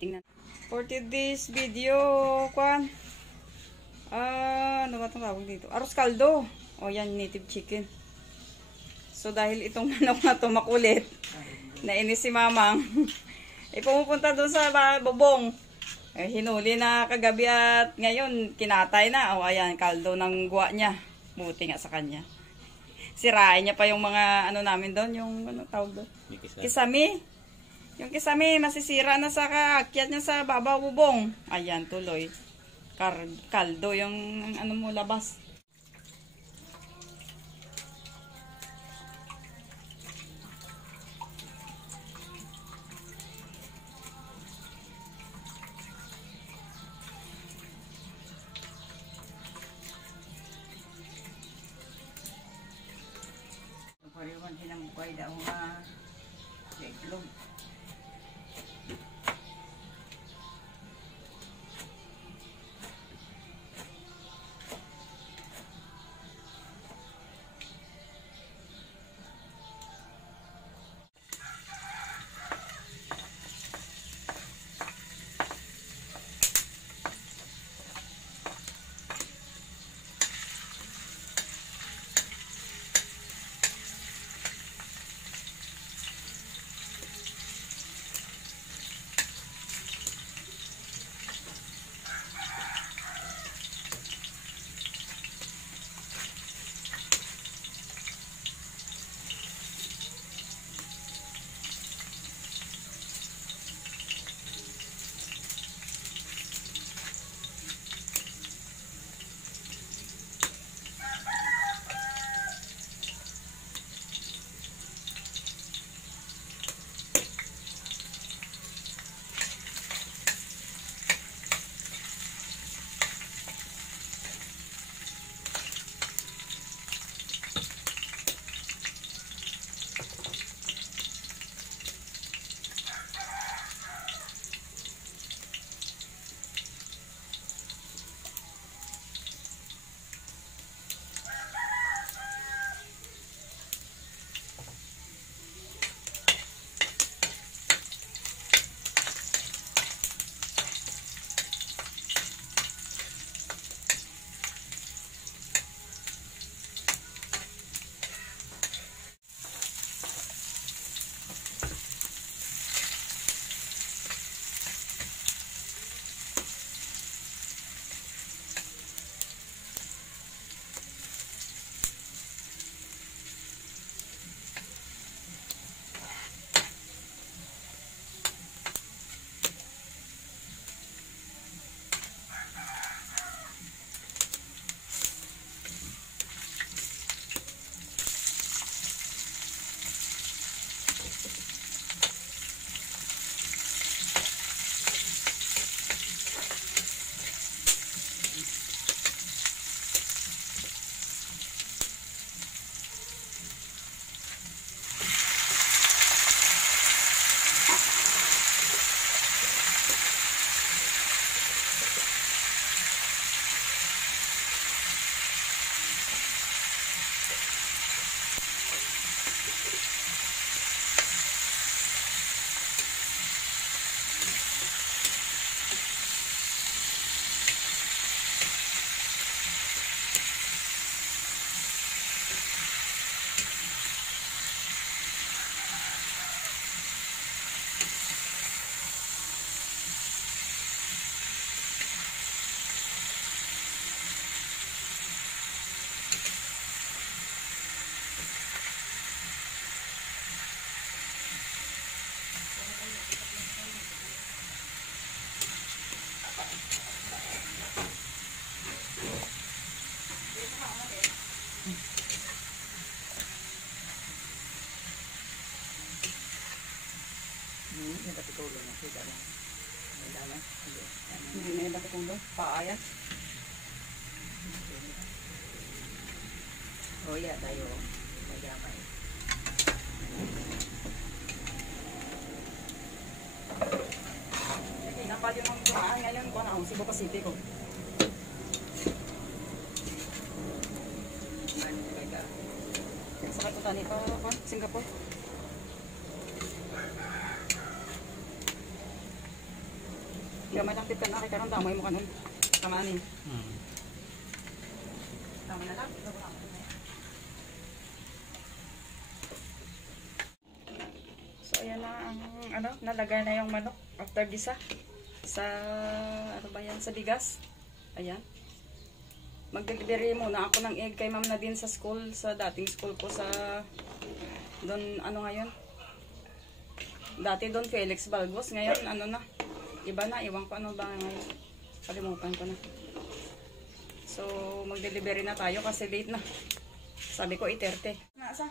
Tingnan. For today's video, kwan. Ano ba itong tawag dito? Arroz caldo. O yan, native chicken. So dahil itong manok na to makulit, nainis si mamang, pumupunta doon sa bubong. Hinuli na kagabi at ngayon kinatay na. O ayan, kaldo ng guwa niya. Buti nga sa kanya. Sirain niya pa yung mga ano namin doon, yung ano tawag doon? Kisame. Yung kisame, masisira na sa kaakyat niya sa babaw bubong. Ayan, tuloy. Kaldo yung ano mo labas. Pariwan hinamukay daw nga sa itlog. Hindi dapat ulo na siya lang. Hindi na dapat ulo. Paaya. Oh ya tayo. Magyamay. Sige, napal yung mga kumaan ngayon ko na ang Cebu Pacific ko. Sa katutan ito, Singapore. Active ka na, kaya damay mo kanon. Tama na Tama na lang. So, ayan na ang, nalagay na yung manok after gisa. Sa, sa bigas. Ayan. Mag-delivery muna ako ng egg kay ma'am na din sa school, sa dating school ko sa, doon, ngayon? Dati doon Felix Balgos, ngayon, iba na, iwan ko ano ba ngayon. Kalimutan ko na. So, mag-delivery na tayo kasi late na. Sabi ko, 8:30. Nasa?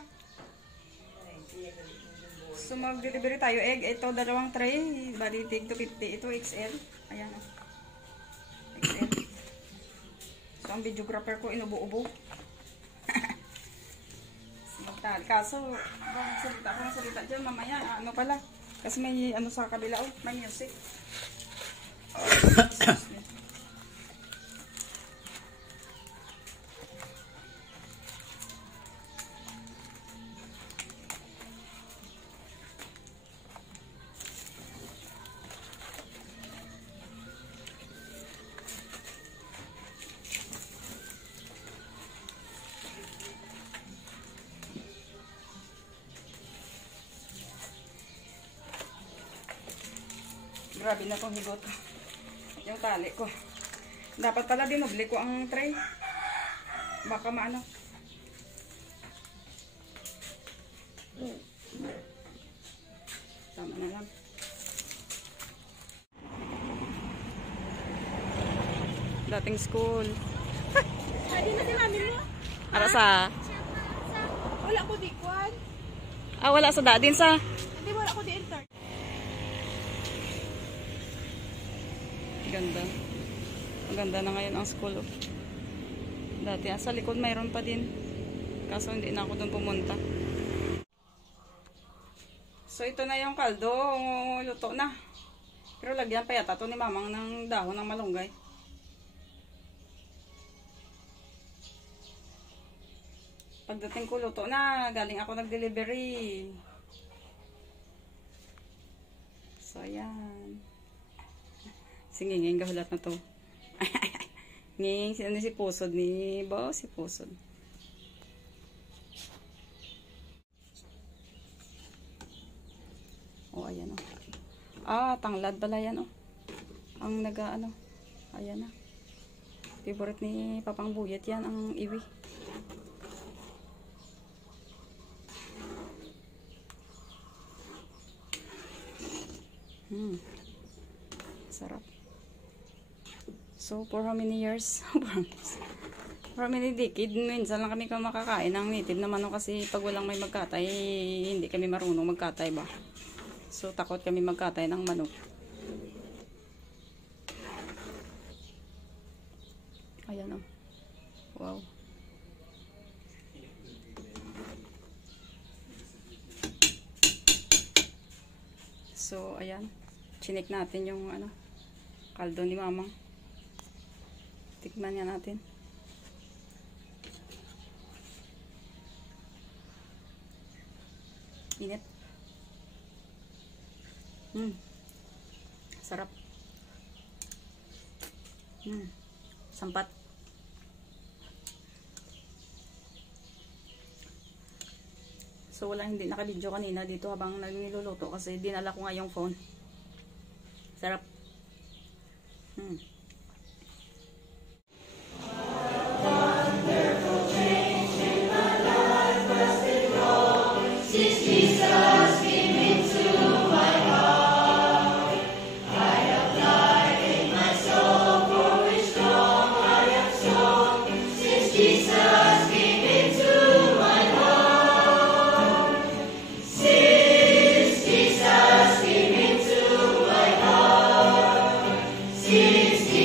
So, mag-delivery tayo. Egg, ito, 2 tray. Bali, tig to 50. Ito, XL. Ayan, XL. So, ang videographer ko, inubo-ubo. Kaso, salita ko ng salita dyan, mamaya, pala. Kasi may, sa kabila, may music. Grabe na itong higot. Yung tali ko. Dapat pala dinubli ko ang tray. Baka maano. Tama na lang. Dating school. Hindi na sinamin mo? Ara sa? Wala ko di kwan. Wala sa dadin sa? Hindi wala ko di enter. Ganda. Maganda na ngayon ang school. Dati sa likod mayroon pa din. Kaso hindi na ako doon pumunta. So ito na yung kaldo. Luto na. Pero lagyan pa yata ito ni mamang ng dahon ng malunggay. Pagdating ko luto na. Galing ako nag-delivery. So ayan. Nginging gahulat na to. Nginging si Pusod ni Boss, si Pusod. Ayan tanglad pala yan Ang ayan na. Favorite ni Papang Buyet yan, ang iwi. Sarap. So, for how many years? For how many decades? Minsan lang kami makakain ng native na manok kasi pag walang may magkatay, hindi kami marunong magkatay ba? So, takot kami magkatay ng manok. Ayan Wow. So, ayan. Chinik natin yung kaldo ni mamang. Tikman nga natin. Init. Sarap. Sampat. So wala, hindi naka-video kanina dito habang niluluto kasi dinala ko nga yung phone. Sarap. Jesus.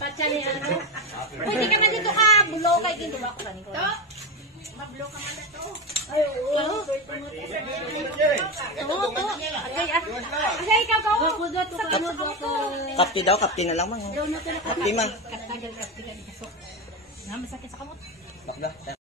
Patsali ano. Pwede ka na dito ka, bulo kay hindi ba ako kanin ko. Mablo ka man na to. Ay, oo. Oo, to. Agay, ikaw ka. Kapti daw, kapti na lang man. Kapti man. Katagal, kapti. Masakit sa kamot. Bakda.